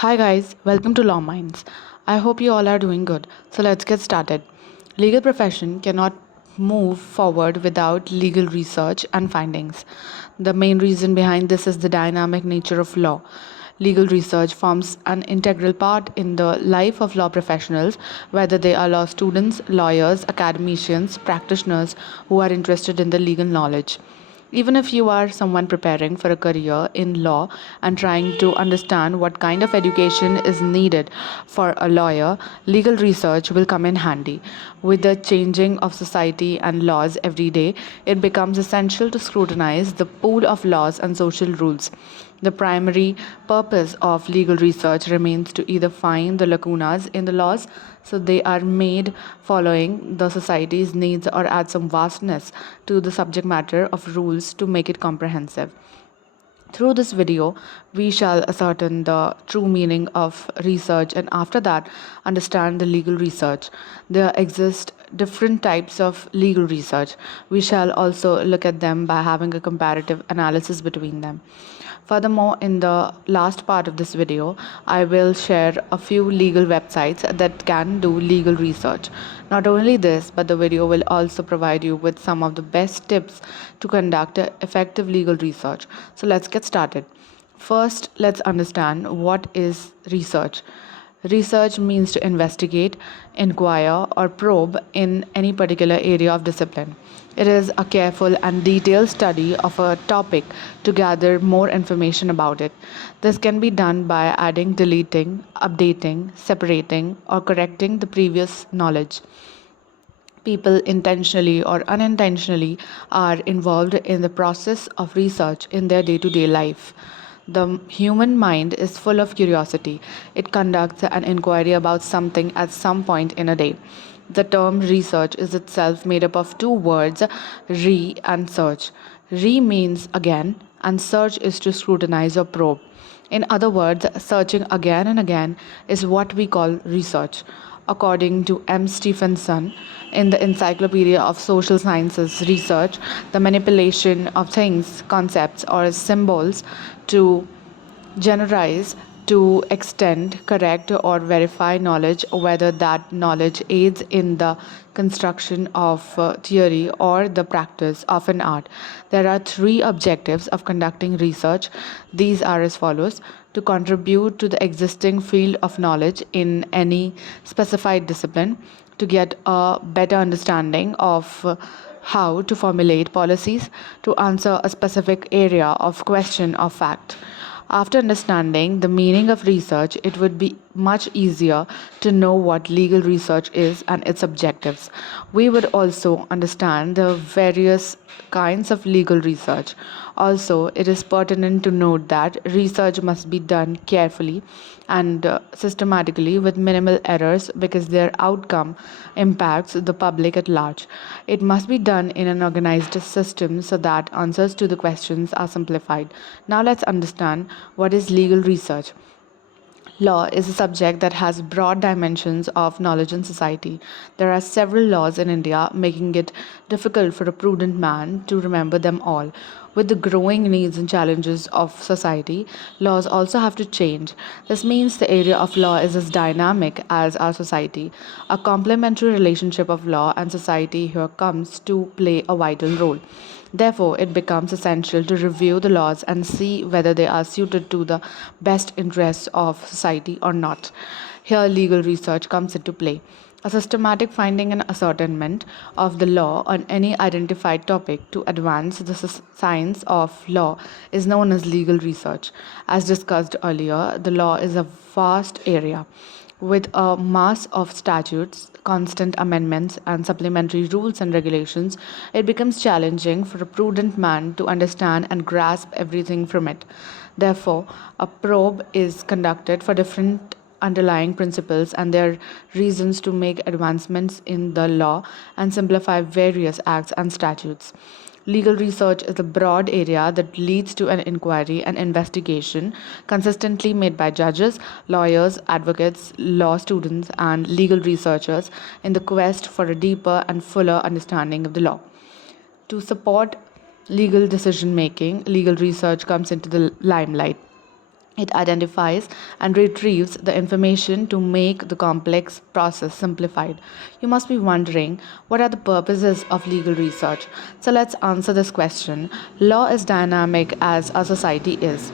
Hi guys, welcome to Law Minds. I hope you all are doing good. So let's get started. Legal profession cannot move forward without legal research and findings. The main reason behind this is the dynamic nature of law. Legal research forms an integral part in the life of law professionals, whether they are law students, lawyers, academicians, practitioners who are interested in the legal knowledge. Even if you are someone preparing for a career in law and trying to understand what kind of education is needed for a lawyer, legal research will come in handy. With the changing of society and laws every day, it becomes essential to scrutinize the pool of laws and social rules. The primary purpose of legal research remains to either find the lacunas in the laws so they are made following the society's needs or add some vastness to the subject matter of rules to make it comprehensive. Through this video, we shall ascertain the true meaning of research and after that, understand the legal research. There exist different types of legal research. We shall also look at them by having a comparative analysis between them. Furthermore, in the last part of this video, I will share a few legal websites that can do legal research. Not only this, but the video will also provide you with some of the best tips to conduct effective legal research. So let's get started. First, let's understand what is research. Research means to investigate, inquire, or probe in any particular area of discipline. It is a careful and detailed study of a topic to gather more information about it. This can be done by adding, deleting, updating, separating, or correcting the previous knowledge. People intentionally or unintentionally are involved in the process of research in their day to day life. The human mind is full of curiosity. It conducts an inquiry about something at some point in a day. The term research is itself made up of two words, re and search. Re means again, and search is to scrutinize or probe. In other words, searching again and again is what we call research. According to M. Stephenson, in the Encyclopedia of Social Sciences Research, the manipulation of things, concepts, or symbols to generalize, to extend, correct, or verify knowledge, whether that knowledge aids in the construction of theory or the practice of an art. There are three objectives of conducting research. These are as follows: to contribute to the existing field of knowledge in any specified discipline, to get a better understanding of how to formulate policies, to answer a specific area of question or fact. After understanding the meaning of research, it would be much easier to know what legal research is and its objectives. We would also understand the various kinds of legal research. Also, it is pertinent to note that research must be done carefully and systematically with minimal errors because their outcome impacts the public at large. It must be done in an organized system so that answers to the questions are simplified. Now, let's understand what is legal research. Law is a subject that has broad dimensions of knowledge in society. There are several laws in India, making it difficult for a prudent man to remember them all. With the growing needs and challenges of society, laws also have to change. This means the area of law is as dynamic as our society. A complementary relationship of law and society here comes to play a vital role. Therefore, it becomes essential to review the laws and see whether they are suited to the best interests of society or not. Here, legal research comes into play. A systematic finding and ascertainment of the law on any identified topic to advance the science of law is known as legal research. As discussed earlier, the law is a vast area. With a mass of statutes, constant amendments, and supplementary rules and regulations, it becomes challenging for a prudent man to understand and grasp everything from it. Therefore, a probe is conducted for different underlying principles and their reasons to make advancements in the law and simplify various acts and statutes. Legal research is a broad area that leads to an inquiry and investigation consistently made by judges, lawyers, advocates, law students, and legal researchers in the quest for a deeper and fuller understanding of the law. To support legal decision making, legal research comes into the limelight. It identifies and retrieves the information to make the complex process simplified. You must be wondering, what are the purposes of legal research? So let's answer this question. Law is dynamic as our society is.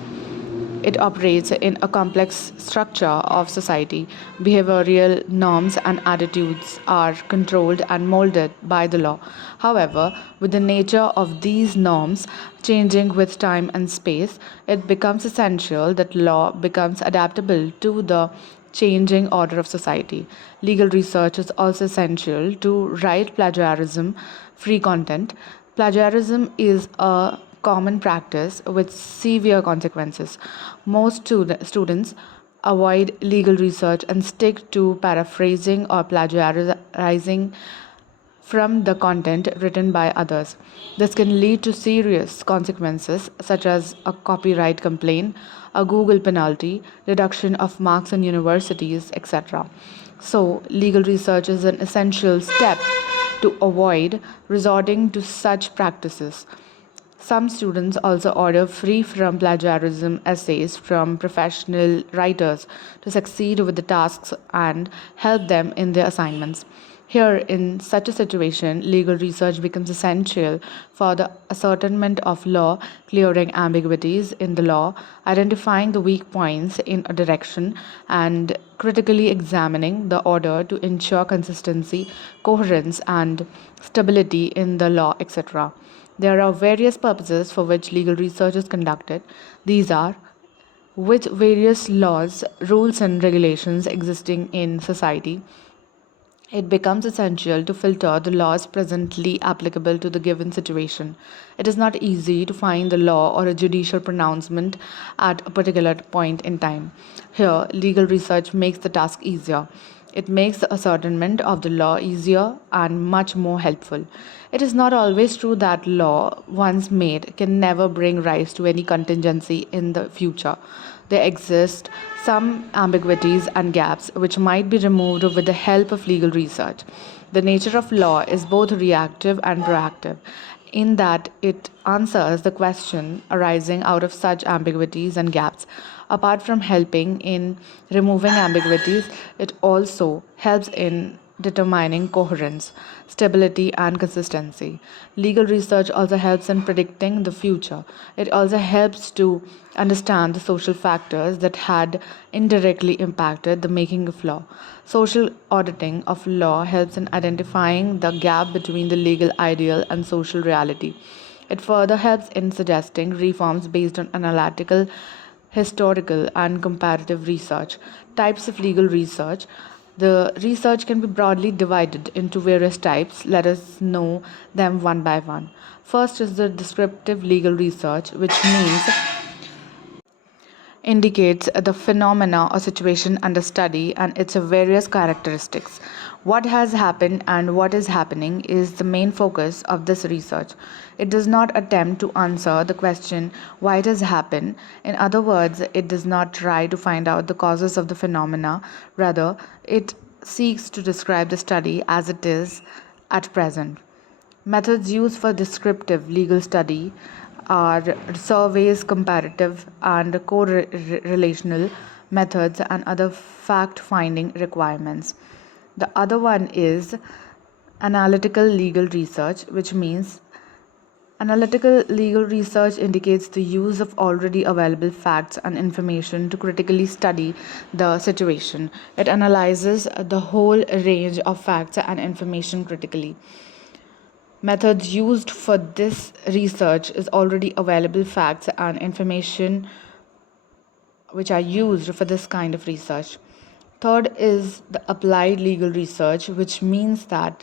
It operates in a complex structure of society. Behavioral norms and attitudes are controlled and molded by the law. However, with the nature of these norms changing with time and space, it becomes essential that law becomes adaptable to the changing order of society. Legal research is also essential to write plagiarism free content. Plagiarism is a common practice with severe consequences. Most students avoid legal research and stick to paraphrasing or plagiarizing from the content written by others. This can lead to serious consequences such as a copyright complaint, a Google penalty, reduction of marks in universities, etc. So, legal research is an essential step to avoid resorting to such practices. Some students also order free from plagiarism essays from professional writers to succeed with the tasks and help them in their assignments. Here, in such a situation, legal research becomes essential for the ascertainment of law, clearing ambiguities in the law, identifying the weak points in a direction, and critically examining the order to ensure consistency, coherence, and stability in the law, etc. There are various purposes for which legal research is conducted. These are: with various laws, rules, and regulations existing in society, it becomes essential to filter the laws presently applicable to the given situation. It is not easy to find the law or a judicial pronouncement at a particular point in time. Here, legal research makes the task easier. It makes the ascertainment of the law easier and much more helpful. It is not always true that law, once made, can never bring rise to any contingency in the future. There exist some ambiguities and gaps which might be removed with the help of legal research. The nature of law is both reactive and proactive, in that it answers the question arising out of such ambiguities and gaps. Apart from helping in removing ambiguities, it also helps in determining coherence, stability, and consistency. Legal research also helps in predicting the future. It also helps to understand the social factors that had indirectly impacted the making of law. Social auditing of law helps in identifying the gap between the legal ideal and social reality. It further helps in suggesting reforms based on analytical, historical, and comparative research. Types of legal research. The research can be broadly divided into various types. Let us know them one by one. First is the descriptive legal research, which means indicates the phenomena or situation under study and its various characteristics. What has happened and what is happening is the main focus of this research. It does not attempt to answer the question why it has happened. In other words, it does not try to find out the causes of the phenomena. Rather, it seeks to describe the study as it is at present. Methods used for descriptive legal study are surveys, comparative and correlational methods, and other fact finding requirements. The other one is analytical legal research, which means analytical legal research indicates the use of already available facts and information to critically study the situation. It analyzes the whole range of facts and information critically. Methods used for this research is already available facts and information which are used for this kind of research. Third is the applied legal research, which means that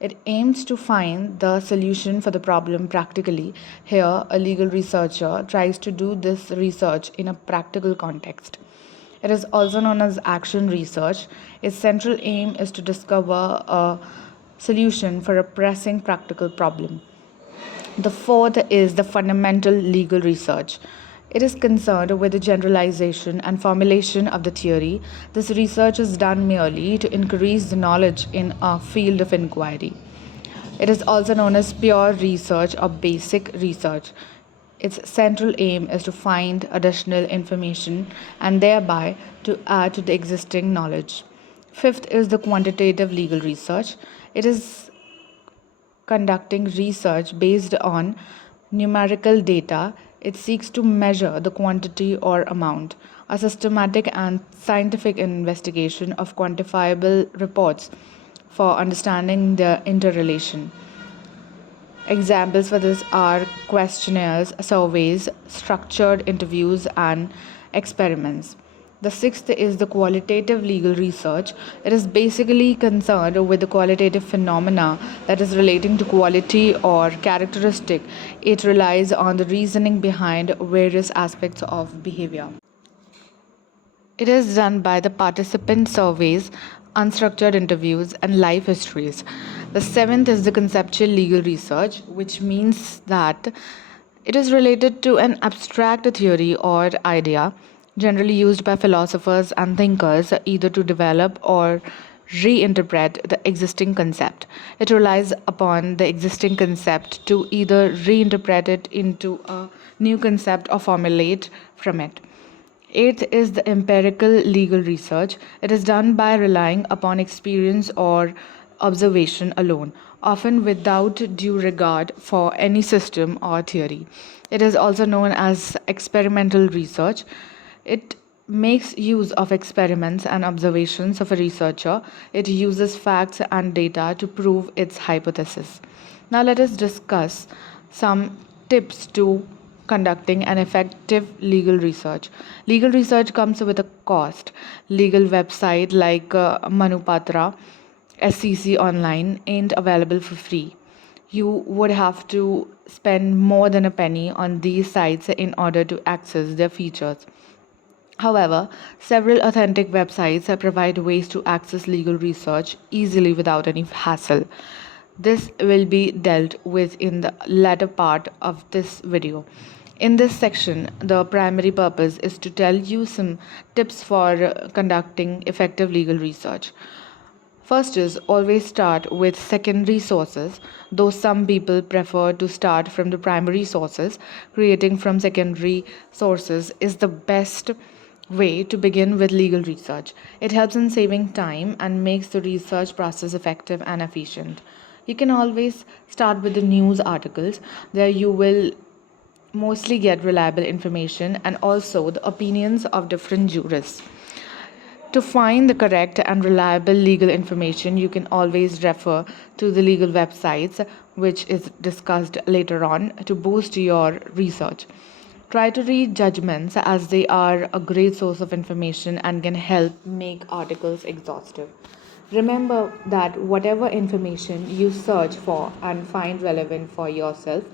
it aims to find the solution for the problem practically. Here, a legal researcher tries to do this research in a practical context. It is also known as action research. Its central aim is to discover a solution for a pressing practical problem. The fourth is the fundamental legal research. It is concerned with the generalization and formulation of the theory. This research is done merely to increase the knowledge in a field of inquiry. It is also known as pure research or basic research. Its central aim is to find additional information and thereby to add to the existing knowledge. Fifth is the quantitative legal research. It is conducting research based on numerical data. It seeks to measure the quantity or amount, a systematic and scientific investigation of quantifiable reports for understanding their interrelation. Examples for this are questionnaires, surveys, structured interviews, and experiments. The sixth is the qualitative legal research. It is basically concerned with the qualitative phenomena that is relating to quality or characteristic. It relies on the reasoning behind various aspects of behavior. It is done by the participant surveys, unstructured interviews, and life histories. The seventh is the conceptual legal research, which means that it is related to an abstract theory or idea, generally used by philosophers and thinkers either to develop or reinterpret the existing concept. It relies upon the existing concept to either reinterpret it into a new concept or formulate from it. Eighth is the empirical legal research. It is done by relying upon experience or observation alone, often without due regard for any system or theory. It is also known as experimental research. It makes use of experiments and observations of a researcher. It uses facts and data to prove its hypothesis. Now, let us discuss some tips to conducting an effective legal research. Legal research comes with a cost. Legal website like Manupatra, SCC Online ain't available for free. You would have to spend more than a penny on these sites in order to access their features. However, several authentic websites provide ways to access legal research easily without any hassle. This will be dealt with in the latter part of this video. In this section, the primary purpose is to tell you some tips for conducting effective legal research. First is always start with secondary sources, though some people prefer to start from the primary sources. Creating from secondary sources is the best way to begin with legal research. It helps in saving time and makes the research process effective and efficient. You can always start with the news articles. There you will mostly get reliable information and also the opinions of different jurists. To find the correct and reliable legal information, you can always refer to the legal websites, which is discussed later on, to boost your research. Try to read judgments as they are a great source of information and can help make articles exhaustive. Remember that whatever information you search for and find relevant for yourself,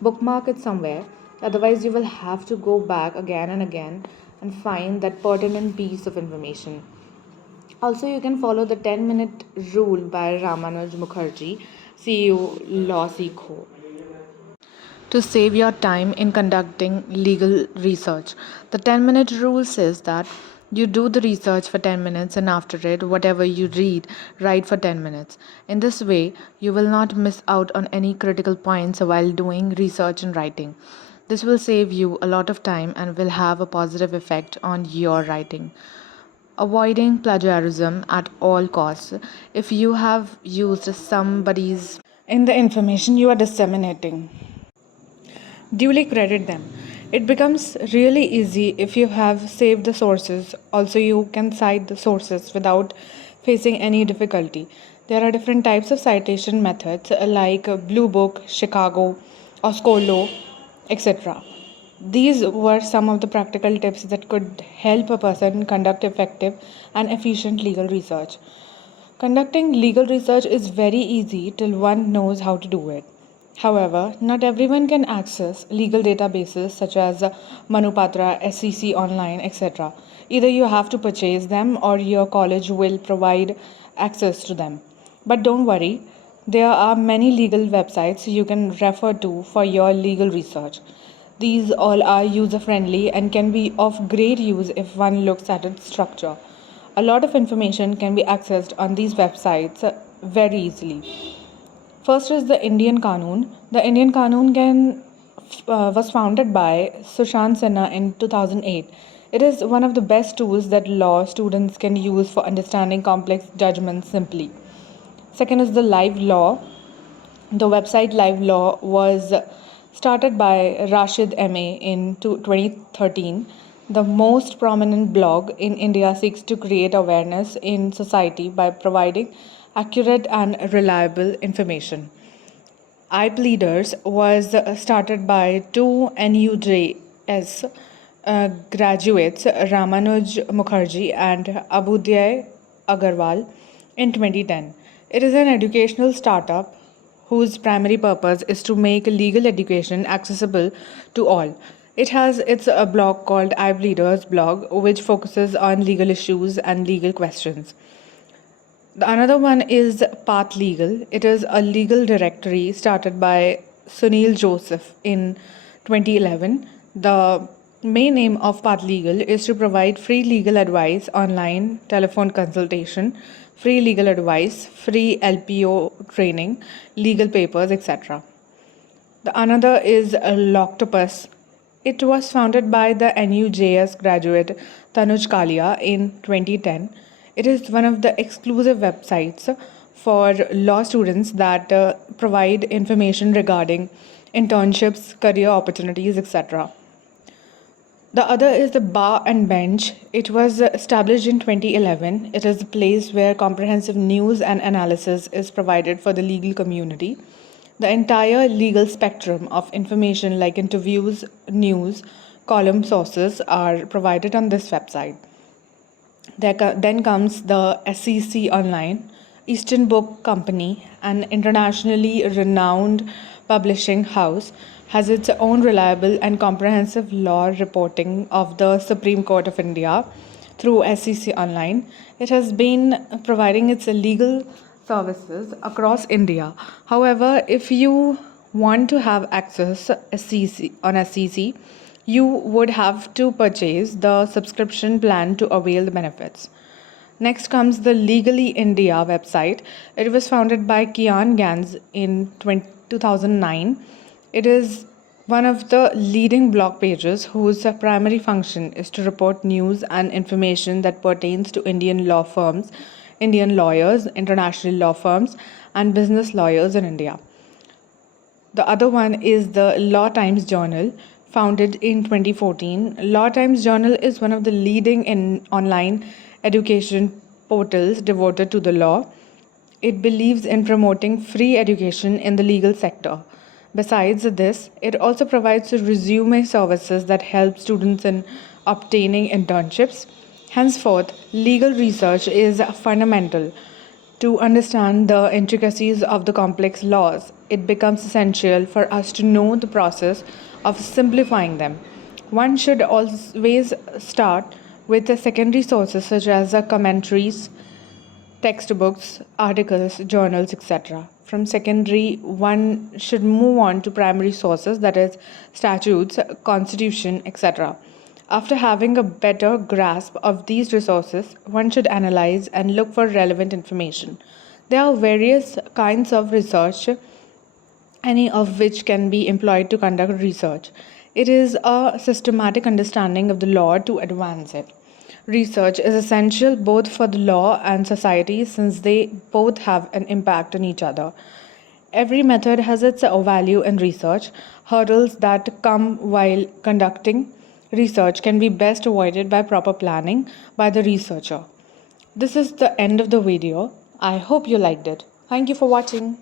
bookmark it somewhere. Otherwise, you will have to go back again and again and find that pertinent piece of information. Also, you can follow the 10-minute rule by Ramanuj Mukherjee, CEO Law Sikho, to save your time in conducting legal research. The 10-minute rule says that you do the research for 10 minutes and after it, whatever you read, write for 10 minutes. In this way, you will not miss out on any critical points while doing research and writing. This will save you a lot of time and will have a positive effect on your writing. Avoiding plagiarism at all costs. If you have used somebody's in the information you are disseminating, duly credit them. It becomes really easy if you have saved the sources. Also, you can cite the sources without facing any difficulty. There are different types of citation methods like Blue Book, Chicago, Oscolo, etc. These were some of the practical tips that could help a person conduct effective and efficient legal research. Conducting legal research is very easy till one knows how to do it. However, not everyone can access legal databases such as Manupatra, SCC Online, etc. Either you have to purchase them or your college will provide access to them. But don't worry, there are many legal websites you can refer to for your legal research. These all are user friendly and can be of great use if one looks at its structure. A lot of information can be accessed on these websites very easily. First is the Indian Qanun. The Indian Qanun can was founded by Sushant Sinha in 2008. It is one of the best tools that law students can use for understanding complex judgments simply. Second is the Live Law. The website Live Law was started by Rashid MA in 2013. The most prominent blog in India seeks to create awareness in society by providing accurate and reliable information. iPleaders was started by two NUJS graduates, Ramanuj Mukherjee and Abhyuday Agarwal, in 2010. It is an educational startup whose primary purpose is to make legal education accessible to all. It has its blog called iPleaders blog, which focuses on legal issues and legal questions. The another one is Path Legal. It is a legal directory started by Sunil Joseph in 2011. The main aim of Path Legal is to provide free legal advice, online, telephone consultation, free legal advice, free LPO training, legal papers, etc. The another is Loctopus. It was founded by the NUJS graduate Tanuj Kalia in 2010. It is one of the exclusive websites for law students that provide information regarding internships, career opportunities, etc. The other is the Bar and Bench. It was established in 2011. It is a place where comprehensive news and analysis is provided for the legal community. The entire legal spectrum of information like interviews, news, column sources are provided on this website. Then comes the SEC Online, Eastern Book Company, an internationally renowned publishing house, has its own reliable and comprehensive law reporting of the Supreme Court of India through SEC Online. It has been providing its legal services across India. However, if you want to have access on SEC, you would have to purchase the subscription plan to avail the benefits. Next comes the Legally India website. It was founded by Kian Gans in 2009. It is one of the leading blog pages whose primary function is to report news and information that pertains to Indian law firms, Indian lawyers, international law firms, and business lawyers in India. The other one is the Law Times Journal, founded in 2014. Law Times Journal is one of the leading online education portals devoted to the law. It believes in promoting free education in the legal sector. Besides this, it also provides resume services that help students in obtaining internships. Henceforth, legal research is fundamental. To understand the intricacies of the complex laws, it becomes essential for us to know the process of simplifying them. One should always start with the secondary sources such as commentaries, textbooks, articles, journals, etc. From secondary, one should move on to primary sources, that is, statutes, constitution, etc. After having a better grasp of these resources, one should analyze and look for relevant information. There are various kinds of research, any of which can be employed to conduct research. It is a systematic understanding of the law to advance it. Research is essential both for the law and society since they both have an impact on each other. Every method has its value in research. Hurdles that come while conducting research can be best avoided by proper planning by the researcher. This is the end of the video. I hope you liked it. Thank you for watching.